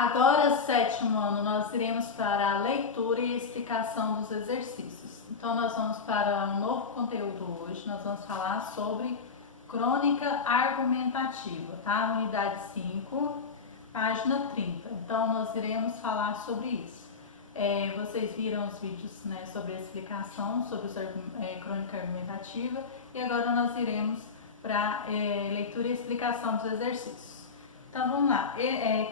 Agora, sétimo ano, nós iremos para a leitura e explicação dos exercícios. Então, nós vamos para um novo conteúdo hoje. Nós vamos falar sobre crônica argumentativa, tá? Unidade 5, página 30. Então, nós iremos falar sobre isso. Vocês viram os vídeos, né, sobre a explicação, sobre crônica argumentativa, e agora nós iremos para leitura e explicação dos exercícios. Então vamos lá,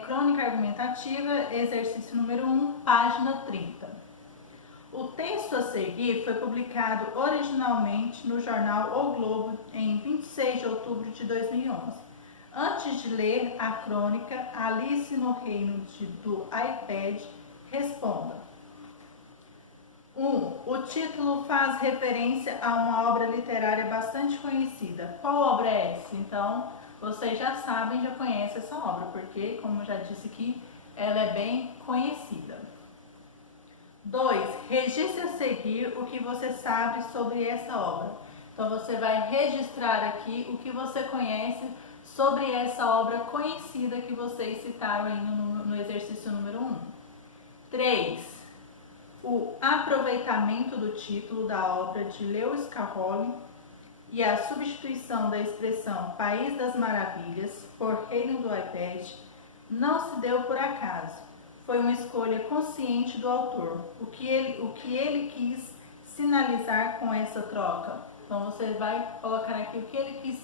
crônica argumentativa, exercício número 1, página 30. O texto a seguir foi publicado originalmente no jornal O Globo em 26 de outubro de 2011. Antes de ler a crônica Alice no Reino do iPad, responda. 1. O título faz referência a uma obra literária bastante conhecida. Qual obra é essa? Então, vocês já sabem, já conhecem essa obra, porque, como já disse aqui, ela é bem conhecida. 2. Registre a seguir o que você sabe sobre essa obra. Então, você vai registrar aqui o que você conhece sobre essa obra conhecida que vocês citaram aí no exercício número 1. 3. O aproveitamento do título da obra de Lewis Carroll e a substituição da expressão País das Maravilhas por Reino do iPad não se deu por acaso. Foi uma escolha consciente do autor. O que ele quis sinalizar com essa troca? Então você vai colocar aqui o que ele quis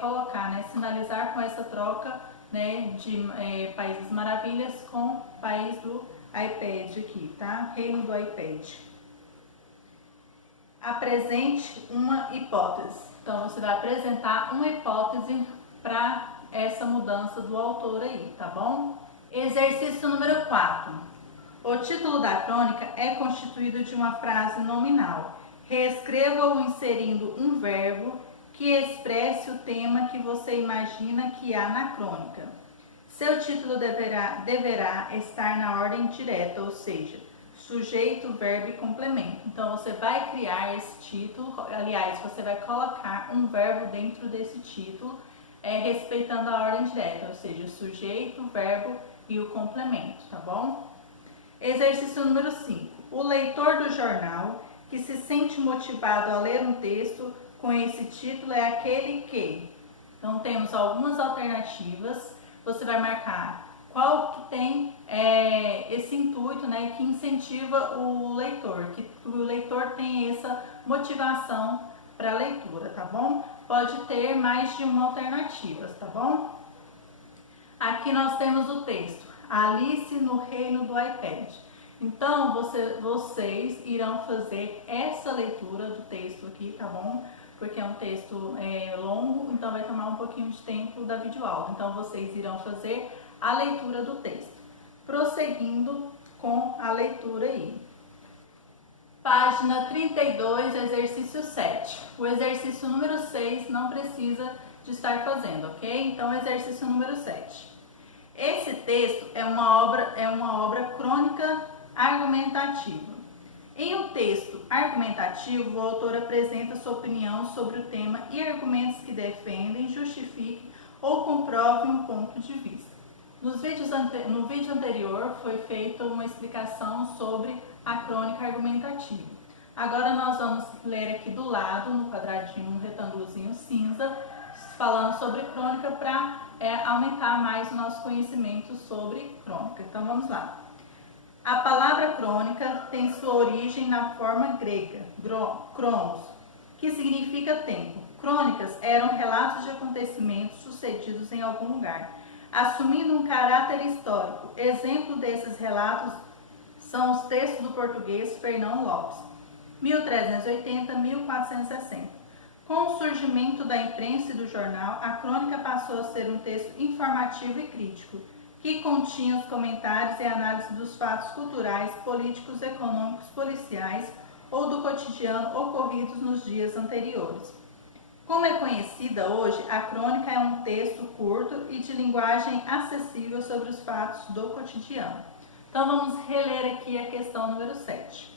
colocar, né? Sinalizar com essa troca, né, de País das Maravilhas com País do iPad aqui, tá? Reino do iPad. Apresente uma hipótese. Então, você vai apresentar uma hipótese para essa mudança do autor aí, tá bom? Exercício número 4. O título da crônica é constituído de uma frase nominal. Reescreva-o inserindo um verbo que expresse o tema que você imagina que há na crônica. Seu título deverá estar na ordem direta, ou seja, sujeito, verbo e complemento. Então, você vai criar esse título, aliás, você vai colocar um verbo dentro desse título, respeitando a ordem direta, ou seja, o sujeito, o verbo e o complemento, tá bom? Exercício número 5. O leitor do jornal que se sente motivado a ler um texto com esse título é aquele que... Então, temos algumas alternativas. Você vai marcar qual que tem esse intuito, né, que incentiva o leitor, que o leitor tem essa motivação para a leitura, tá bom? Pode ter mais de uma alternativa, tá bom? Aqui nós temos o texto, Alice no Reino do iPad. Então, vocês irão fazer essa leitura do texto aqui, tá bom? Porque é um texto longo, então vai tomar um pouquinho de tempo da videoaula. Então, vocês irão fazer a leitura do texto. Prosseguindo com a leitura aí. Página 32, exercício 7. O exercício número 6 não precisa de estar fazendo, ok? Então, exercício número 7. Esse texto é uma obra crônica argumentativa. Em um texto argumentativo, o autor apresenta sua opinião sobre o tema e argumentos que defendem, justifiquem ou comprovem um ponto de vista. No vídeo anterior foi feita uma explicação sobre a crônica argumentativa. Agora nós vamos ler aqui do lado, no quadradinho, um retângulozinho cinza, falando sobre crônica para aumentar mais o nosso conhecimento sobre crônica. Então vamos lá. A palavra crônica tem sua origem na forma grega, cronos, que significa tempo. Crônicas eram relatos de acontecimentos sucedidos em algum lugar, assumindo um caráter histórico. Exemplo desses relatos são os textos do português Fernão Lopes, 1380-1460. Com o surgimento da imprensa e do jornal, a crônica passou a ser um texto informativo e crítico, que continha os comentários e análise dos fatos culturais, políticos, econômicos, policiais ou do cotidiano ocorridos nos dias anteriores. Como é conhecida hoje, a crônica é um texto curto e de linguagem acessível sobre os fatos do cotidiano. Então vamos reler aqui a questão número 7.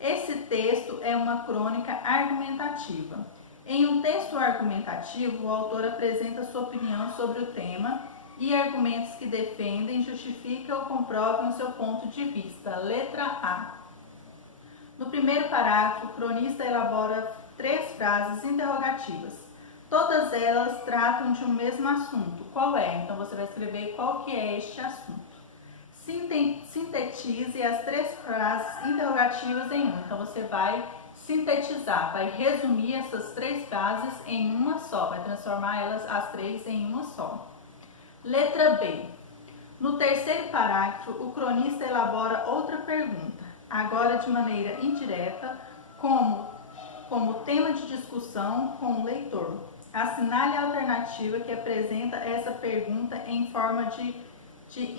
Esse texto é uma crônica argumentativa. Em um texto argumentativo, o autor apresenta sua opinião sobre o tema e argumentos que defendem, justificam ou comprovam o seu ponto de vista. Letra A. No primeiro parágrafo, o cronista elabora 3 frases interrogativas. Todas elas tratam de um mesmo assunto. Qual é? Então você vai escrever qual que é este assunto. Sintetize as 3 frases interrogativas em uma. Então você vai sintetizar, vai resumir essas 3 frases em uma só, vai transformar elas as 3 em uma só. Letra B. No terceiro parágrafo, o cronista elabora outra pergunta, agora de maneira indireta, como tema de discussão com o leitor. Assinale a alternativa que apresenta essa pergunta em forma de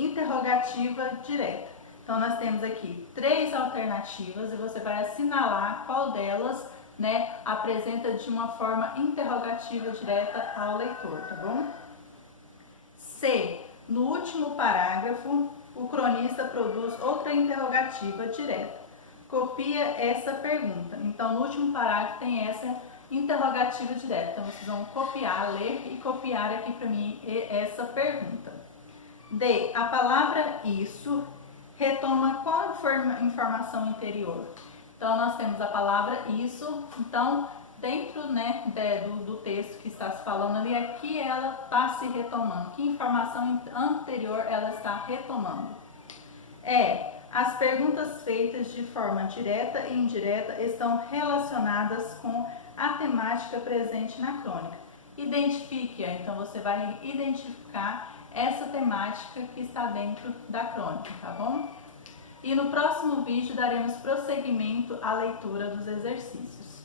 interrogativa direta. Então, nós temos aqui 3 alternativas e você vai assinalar qual delas, né, apresenta de uma forma interrogativa direta ao leitor, tá bom? C. No último parágrafo, o cronista produz outra interrogativa direta. Copia essa pergunta. Então, no último parágrafo tem essa interrogativa direta. Então, vocês vão copiar, ler e copiar aqui para mim essa pergunta. D. A palavra isso retoma qual informação anterior? Então, nós temos a palavra isso. Então, dentro, né, do texto que está se falando ali, aqui ela está se retomando. Que informação anterior ela está retomando? As perguntas feitas de forma direta e indireta estão relacionadas com a temática presente na crônica. Identifique-a. Então, você vai identificar essa temática que está dentro da crônica, tá bom? E no próximo vídeo daremos prosseguimento à leitura dos exercícios.